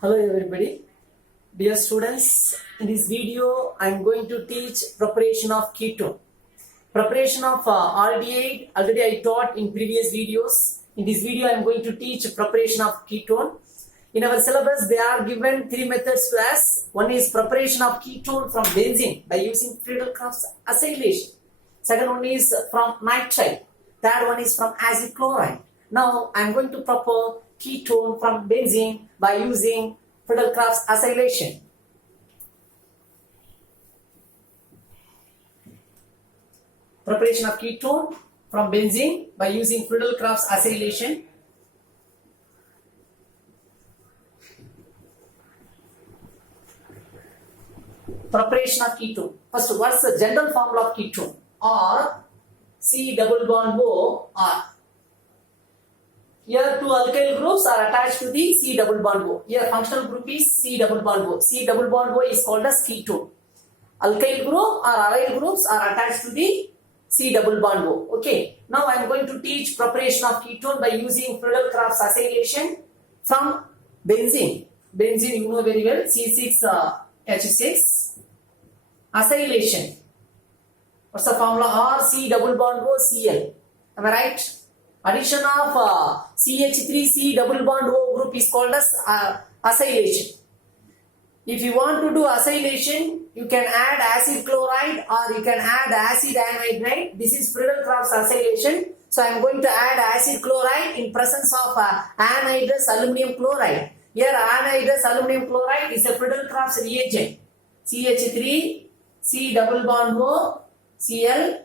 Hello everybody, dear students. In this video, I am going to teach preparation of ketone. Preparation of aldehyde. Already I taught in previous videos. In this video, I am going to teach preparation of ketone. In our syllabus, they are given three methods to us. One is preparation of ketone from benzene by using Friedel-Crafts acylation. Second one is from nitrile. Third one is from acid chloride. Now I am going to prepare ketone from benzene by using Friedel-Crafts acylation. Preparation of ketone from benzene by using Friedel-Crafts acylation. Preparation of ketone. First, what's the general formula of ketone? R C double bond O R. Here two alkyl groups are attached to the C double bond O. Here functional group is C double bond O. C double bond O is called as ketone. Alkyl group or aryl groups are attached to the C double bond O. Okay. Now I am going to teach preparation of ketone by using Friedel-Crafts acylation from benzene. Benzene you know very well, C6H6. Acylation. What's the formula? R C double bond O Cl. Am I right? Addition of CH3C double bond O group is called as acylation. If you want to do acylation, you can add acid chloride or you can add acid anhydride. This is Friedel-Crafts acylation. So I am going to add acid chloride in presence of anhydrous aluminum chloride. Here anhydrous aluminum chloride is a Friedel-Crafts reagent. CH3 C double bond O Cl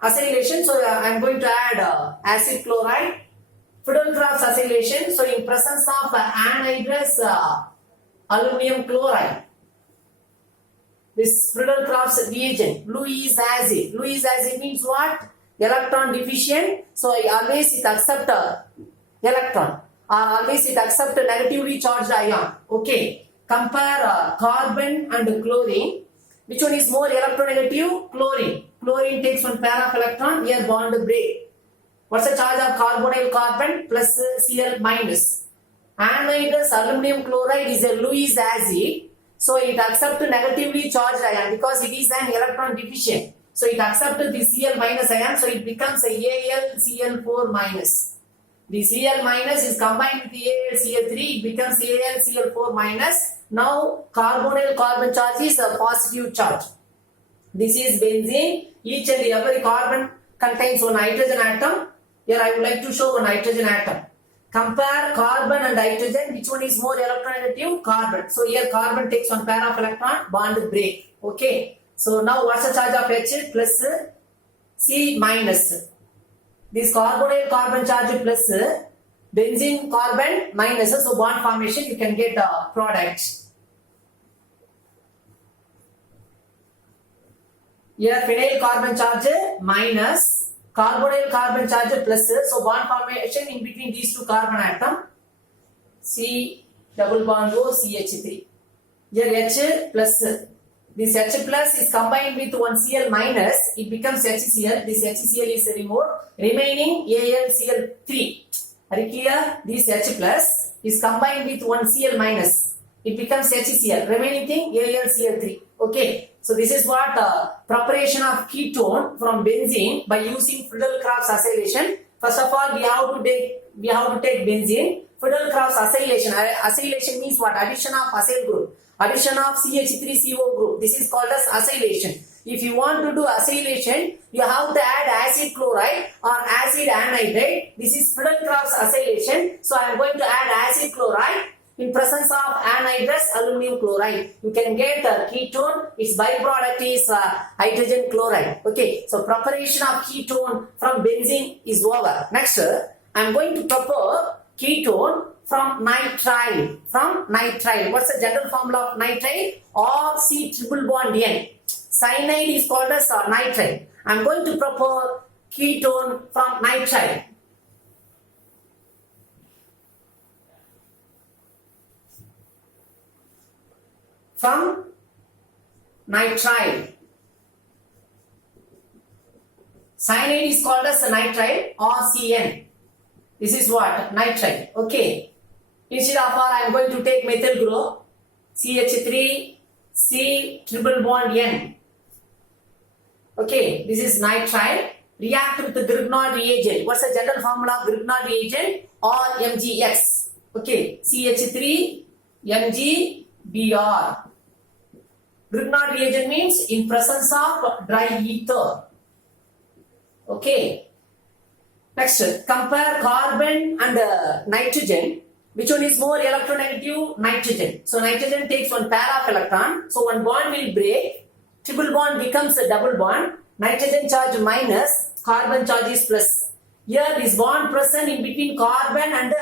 acylation. So I am going to add acid chloride. Friedel-Crafts acylation. So in presence of anhydrous aluminum chloride, this Friedel-Crafts reagent, blue is acid. Blue is acid means what? Electron deficient. So always it accept electron or always it accept negatively charged ion. Okay. Compare carbon and chlorine. Which one is more electronegative? Chlorine. Chlorine takes one pair of electron. Here bond break. What's the charge of carbonyl carbon? Plus Cl minus. Anhydrous aluminum chloride is a Lewis acid. So it accepts negatively charged ion because it is an electron deficient. So it accepts the Cl minus ion. So it becomes a AlCl4 minus. The Cl minus is combined with the AlCl3. It becomes AlCl4 minus. Now carbonyl carbon charge is a positive charge. This is benzene. Each and every carbon contains one hydrogen atom. Here I would like to show one hydrogen atom. Compare carbon and hydrogen. Which one is more electronegative? Carbon. So here carbon takes one pair of electron, bond break. Okay. So now what's the charge of H? Plus C minus. This carbonyl carbon charge plus benzene carbon minus. So bond formation you can get a product. Here phenyl carbon charge minus, carbonyl carbon charge plus. So bond formation in between these two carbon atom. C double bond O CH3. Here H plus. This H plus is combined with one Cl minus. It becomes HCl. This HCl is removed. Remaining AlCl3. Are you clear? This H plus is combined with one Cl minus. It becomes HCl. Remaining thing AlCl3. Okay. So this is what preparation of ketone from benzene by using Friedel-Crafts acylation. First of all, we have to take benzene. Friedel-Crafts acylation. Acylation means what? Addition of acyl group. Addition of CH3CO group. This is called as acylation. If you want to do acylation, you have to add acid chloride or acid anhydride. This is Friedel-Crafts acylation. So I am going to add acid chloride in presence of anhydrous aluminum chloride. You can get ketone. Its byproduct is hydrogen chloride. Okay. So preparation of ketone from benzene is over. Next, I am going to prepare ketone from nitrile. From nitrile. What's the general formula of nitrile? Or C triple bond N. Cyanide is called as nitrile. I am going to prepare ketone from nitrile. From nitrile. Cyanide is called as nitrile or CN. This is what? Nitride. Okay. Instead of R, I am going to take methyl group. CH3, C triple bond N. Okay, this is nitrile. React with the Grignard reagent. What's the general formula of Grignard reagent? Or MgX. Okay, CH3, MgBr. Grignard reagent means in presence of dry ether. Okay. Next, compare carbon and nitrogen. Which one is more electronegative? Nitrogen. So nitrogen takes one pair of electron. So one bond will break. Triple bond becomes a double bond. Nitrogen charge minus, carbon charge is plus. Here this bond present in between carbon and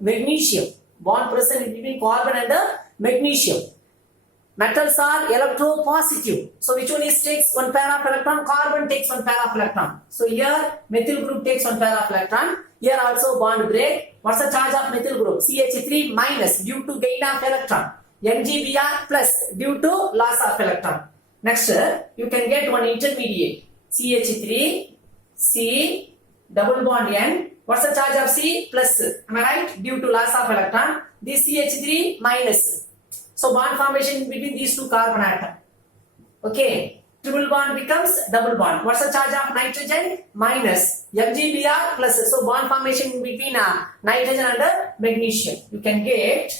magnesium. Bond present in between carbon and magnesium. Metals are electropositive. So which one is takes one pair of electron? Carbon takes one pair of electron. So here methyl group takes one pair of electron. Here also bond break. What's the charge of methyl group? CH3 minus due to gain of electron. MgBr plus due to loss of electron. Next, you can get one intermediate. CH3, C, double bond N. What's the charge of C? Plus. Am I right? Due to loss of electron. This CH3 minus. So bond formation between these two carbon atoms. Okay. Triple bond becomes double bond. What's the charge of nitrogen? Minus. MgBr plus. So bond formation between nitrogen and magnesium. You can get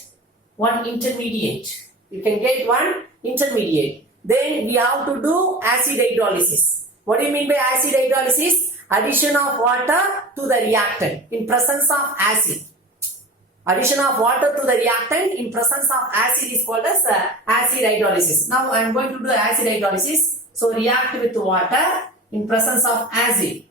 one intermediate. You can get one intermediate. Then we have to do acid hydrolysis. What do you mean by acid hydrolysis? Addition of water to the reactant in presence of acid. Addition of water to the reactant in presence of acid is called as acid hydrolysis. Now I am going to do acid hydrolysis. So react with water in presence of acid.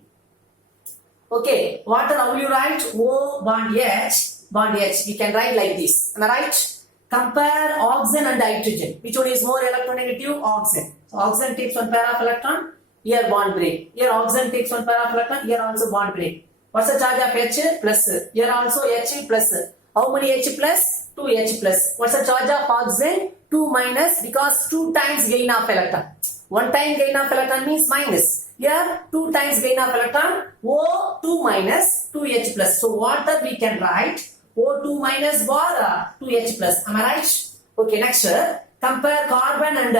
Okay, water how you write? O bond H, bond H. We can write like this. Am I right? Compare oxygen and hydrogen. Which one is more electronegative? Oxygen. So oxygen takes one pair of electron. Here bond break. Here oxygen takes one pair of electron. Here also bond break. What's the charge of H? Plus. Here also H plus. How many H plus? 2H plus. What's the charge of oxygen? 2 minus because 2 times gain of electron. 1 time gain of electron means minus. Here 2 times gain of electron. O2 minus 2H plus. So water we can write O2 minus bar 2H plus. Am I right? Okay, next compare carbon and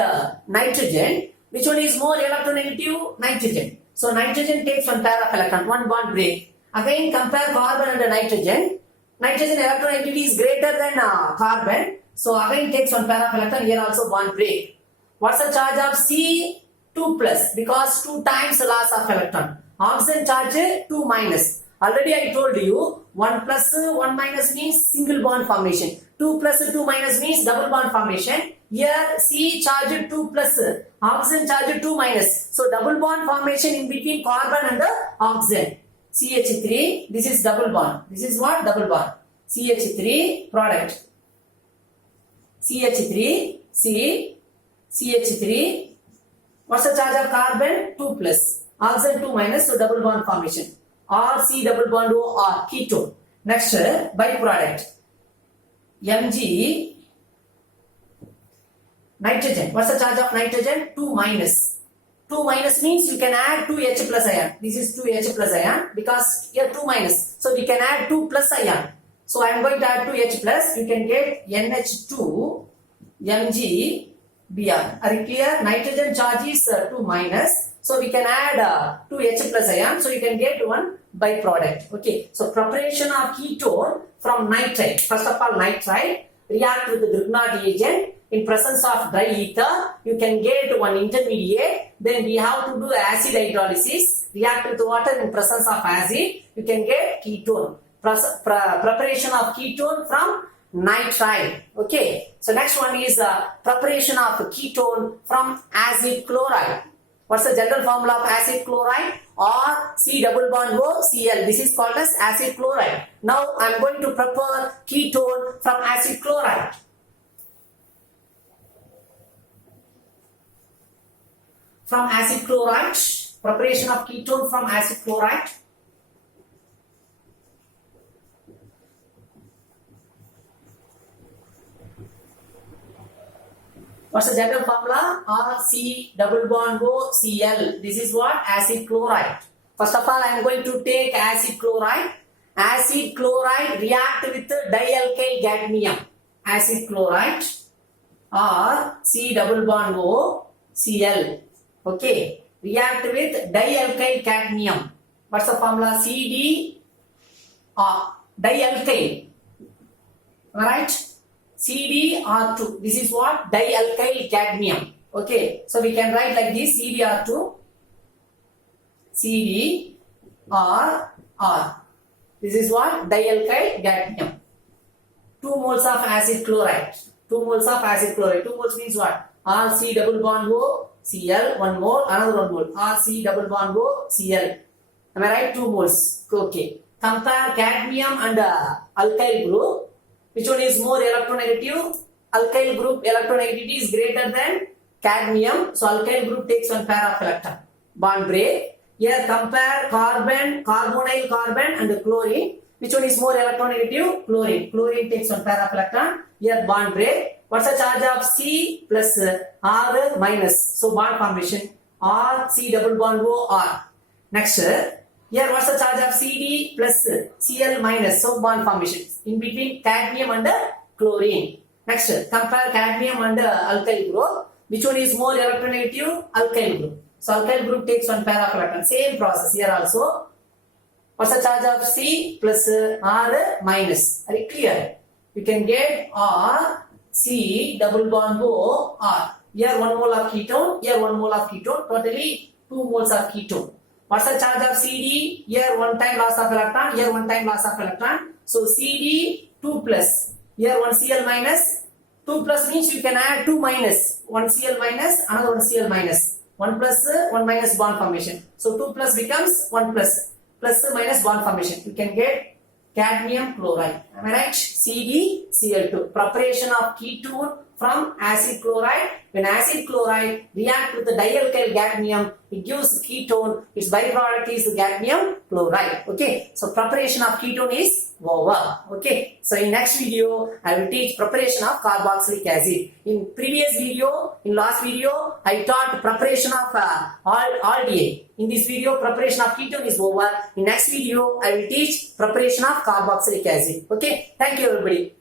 nitrogen. Which one is more electronegative? Nitrogen. So nitrogen takes one pair of electron, one bond break. Again compare carbon and nitrogen. Nitrogen electronegativity is greater than carbon. So again takes one pair of electron. Here also bond break. What's the charge of C? 2 plus because 2 times the loss of electron. Oxygen charge 2 minus. Already I told you 1 plus 1 minus means single bond formation. 2 plus 2 minus means double bond formation. Here C charge 2 plus, oxygen charge 2 minus. So double bond formation in between carbon and the oxygen. CH3, this is double bond. This is what? Double bond. CH3 product. CH3, C, CH3. What's the charge of carbon? 2 plus. Oxygen 2 minus, so double bond formation. R, C double bond O, R, ketone. Next, byproduct. Mg, nitrogen. What's the charge of nitrogen? 2 minus. 2 minus means you can add 2H plus ion. This is 2H plus ion because here 2 minus. So we can add 2 plus ion. So I am going to add 2H plus. You can get NH2 MgBr. Are you clear? Nitrogen charge is 2 minus. So we can add 2H plus ion. So you can get one byproduct. Okay. So preparation of ketone from nitrite. First of all, nitrite react with the Grignard reagent. In presence of dry ether, you can get one intermediate. Then we have to do acid hydrolysis. React with water in presence of acid. You can get ketone. Preparation of ketone from nitrite. Okay. So next one is preparation of ketone from acid chloride. What's the general formula of acid chloride? Or C double bond O Cl. This is called as acid chloride. Now I am going to prepare ketone from acid chloride. From acid chloride, preparation of ketone from acid chloride. What's the general formula? RC double bond O Cl. This is what? Acid chloride. First of all, I am going to take acid chloride acid chloride react with dialkyl cadmium. Acid chloride or C double bond O Cl. Okay. React with dialkyl cadmium. What's the formula? CD dialkyl. Alright? CdR2. This is what? Dialkyl cadmium. Okay. So we can write like this: CdR2. CdR. This is what? Dialkyl cadmium. 2 moles of acid chloride. 2 moles of acid chloride. 2 moles means what? RC double bond O Cl. 1 mole. Another 1 mole. RC double bond O Cl. Am I right? 2 moles. Okay. Compare cadmium and alkyl group. Which one is more electronegative? Alkyl group electronegativity is greater than cadmium. So alkyl group takes one pair of electron. Bond break. Here compare carbon, carbonyl carbon and chlorine. Which one is more electronegative? Chlorine. Chlorine takes one pair of electron. Here bond break. What's the charge of C plus R minus? So bond formation R C double bond O R. Next, here what's the charge of CD plus Cl minus? So bond formation in between cadmium and chlorine. Next, compare cadmium and alkyl group. Which one is more electronegative? Alkyl group. So alkyl group takes one pair of electron. Same process here also. What's the charge of C plus R minus? Are it clear? You can get R C double bond O R. Here 1 mole of ketone. Here 1 mole of ketone. Totally 2 moles of ketone. What's the charge of CD? Here 1 time loss of electron. Here 1 time loss of electron. So CD 2 plus. Here 1 Cl minus. 2 plus means you can add 2 minus. 1 Cl minus, another 1 Cl minus. 1 plus, 1 minus bond formation. So 2 plus becomes 1 plus. Plus minus bond formation. You can get cadmium chloride. Am I right? CdCl2. Preparation of ketone from acid chloride. When acid chloride react with the dialkyl cadmium, it gives ketone. Its byproduct is cadmium chloride. Okay. So preparation of ketone is over. Okay. So in next video, I will teach preparation of carboxylic acid. In previous video, in last video, I taught preparation of aldehyde. In this video, preparation of ketone is over. In next video, I will teach preparation of carboxylic acid. Okay. Thank you everybody.